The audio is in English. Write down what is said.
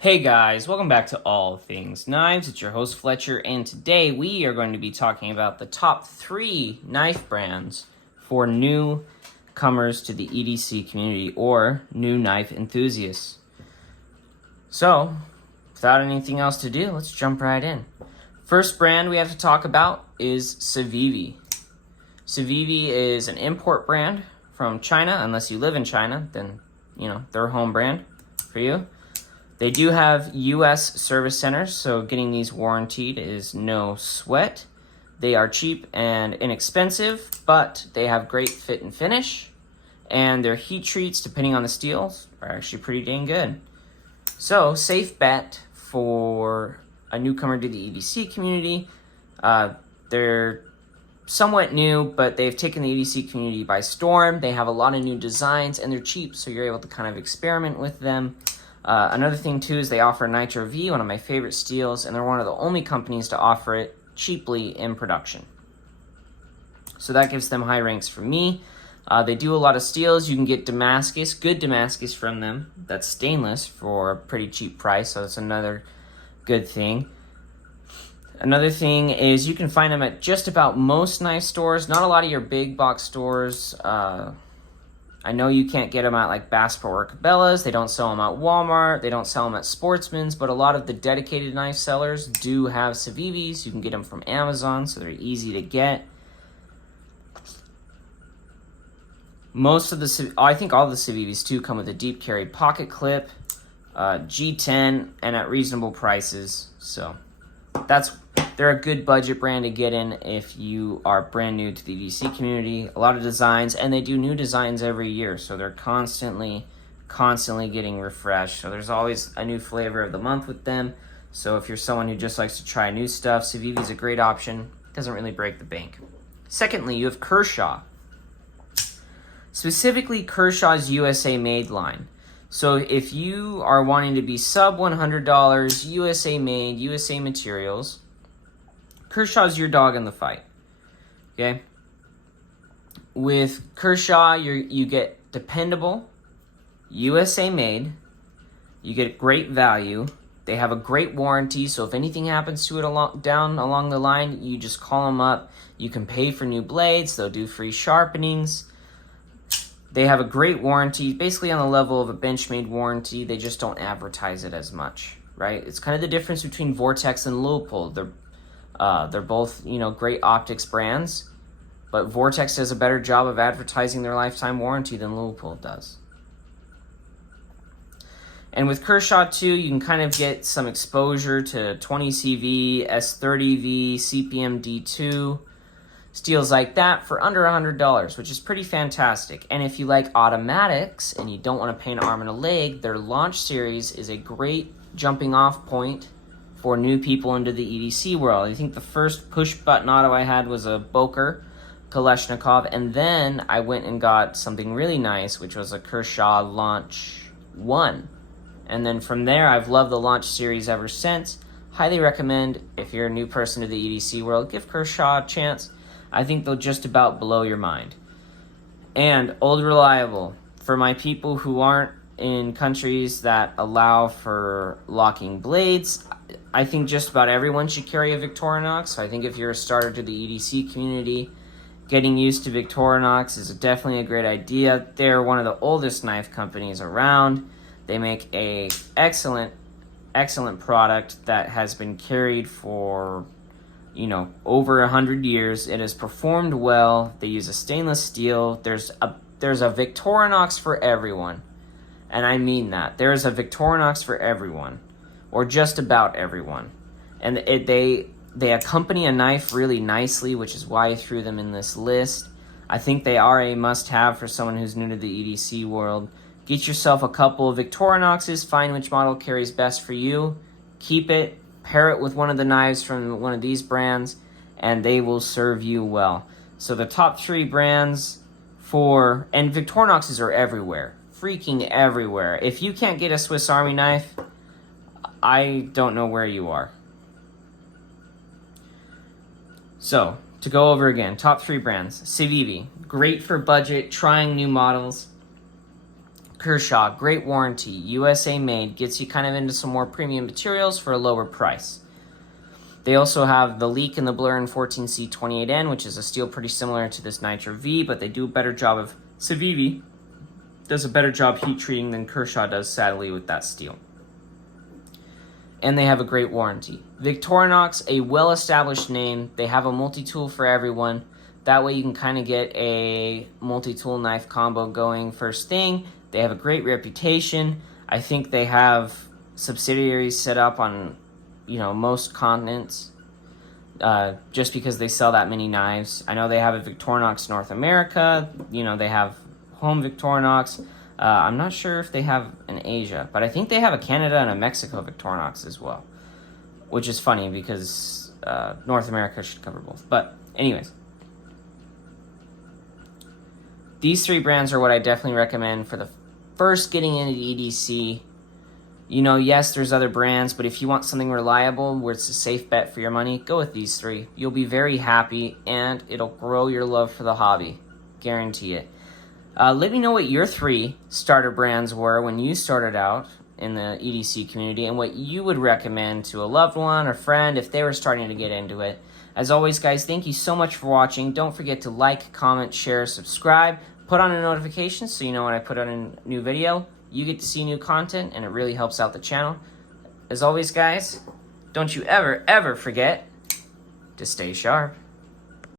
Hey guys, welcome back to All Things Knives. It's your host Fletcher, and today we are going to be talking about the top 3 knife brands for newcomers to the EDC community or new knife enthusiasts. So, without anything else to do, let's jump right in. First brand we have to talk about is Savivi. Savivi is an import brand from China. Unless you live in China, then, they're a home brand for you. They do have U.S. service centers, so getting these warrantied is no sweat. They are cheap and inexpensive, but they have great fit and finish, and their heat treats, depending on the steels, are actually pretty dang good. So, safe bet for a newcomer to the EDC community. They're somewhat new, but they've taken the EDC community by storm. They have a lot of new designs, and they're cheap, so you're able to kind of experiment with them. Another thing too is they offer Nitro V, one of my favorite steels, and they're one of the only companies to offer it cheaply in production. So that gives them high ranks for me. They do a lot of steels. You can get Damascus, good Damascus from them. That's stainless for a pretty cheap price, so that's another good thing. Another thing is you can find them at just about most knife stores. Not a lot of your big box stores. I know you can't get them at like Bass Pro or Cabela's. They don't sell them at Walmart. They don't sell them at Sportsman's, but a lot of the dedicated knife sellers do have Savivis. You can get them from Amazon, so they're easy to get. I think all the Savivis too come with a deep carry pocket clip, G10, and at reasonable prices. So they're a good budget brand to get in if you are brand new to the EDC community. A lot of designs, and they do new designs every year, so they're constantly getting refreshed. So there's always a new flavor of the month with them. So if you're someone who just likes to try new stuff, Savivi is a great option. Doesn't really break the bank. Secondly, you have Kershaw. Specifically, Kershaw's USA made line. So if you are wanting to be sub $100, USA made, USA materials, Kershaw's your dog in the fight, okay? With Kershaw, you get dependable, USA made, you get great value, they have a great warranty, so if anything happens to it along the line, you just call them up, you can pay for new blades, they'll do free sharpenings. They have a great warranty, basically on the level of a Benchmade warranty, they just don't advertise it as much, right? It's kind of the difference between Vortex and Leupold. They're both, great optics brands, but Vortex does a better job of advertising their lifetime warranty than Leupold does. And with Kershaw too, you can kind of get some exposure to 20CV, S30V, CPM D2, steels like that for under $100, which is pretty fantastic. And if you like automatics and you don't want to pay an arm and a leg, their launch series is a great jumping off point for new people into the EDC world. I think the first push button auto I had was a Boker Kalashnikov, and then I went and got something really nice, which was a Kershaw Launch 1. And then from there, I've loved the Launch series ever since. Highly recommend, if you're a new person to the EDC world, give Kershaw a chance. I think they'll just about blow your mind. And Old Reliable, for my people who aren't in countries that allow for locking blades, I think just about everyone should carry a Victorinox. So I think if you're a starter to the EDC community, getting used to Victorinox is definitely a great idea. They're one of the oldest knife companies around. They make a excellent product that has been carried for over 100 years. It has performed well. They use a stainless steel. There's a Victorinox for everyone. And I mean that. There is a Victorinox for everyone, or just about everyone. And they accompany a knife really nicely, which is why I threw them in this list. I think they are a must-have for someone who's new to the EDC world. Get yourself a couple of Victorinoxes, find which model carries best for you, keep it, pair it with one of the knives from one of these brands, and they will serve you well. So the top 3 brands and Victorinoxes are everywhere. Freaking everywhere. If you can't get a Swiss Army knife, I don't know where you are. So, to go over again, top 3 brands. Savivi, great for budget, trying new models. Kershaw, great warranty, USA made, gets you kind of into some more premium materials for a lower price. They also have the Leak and the Blur in 14C28N, which is a steel pretty similar to this Nitro V, but they do a better job of, Savivi does a better job heat treating than Kershaw does, sadly, with that steel. And they have a great warranty. Victorinox, a well-established name. They have a multi-tool for everyone. That way you can kind of get a multi-tool knife combo going first thing. They have a great reputation. I think they have subsidiaries set up on, most continents, just because they sell that many knives. I know they have a Victorinox North America. They have home Victorinox. I'm not sure if they have an Asia, but I think they have a Canada and a Mexico Victorinox as well, which is funny because North America should cover both. But anyways, these three brands are what I definitely recommend for the first getting into the EDC. Yes, there's other brands, but if you want something reliable where it's a safe bet for your money, go with these three. You'll be very happy, and it'll grow your love for the hobby. Guarantee it. Let me know what your three starter brands were when you started out in the EDC community, and what you would recommend to a loved one or friend if they were starting to get into it. As always, guys, thank you so much for watching. Don't forget to like, comment, share, subscribe. Put on a notification so you know when I put out a new video. You get to see new content, and it really helps out the channel. As always, guys, don't you ever, ever forget to stay sharp.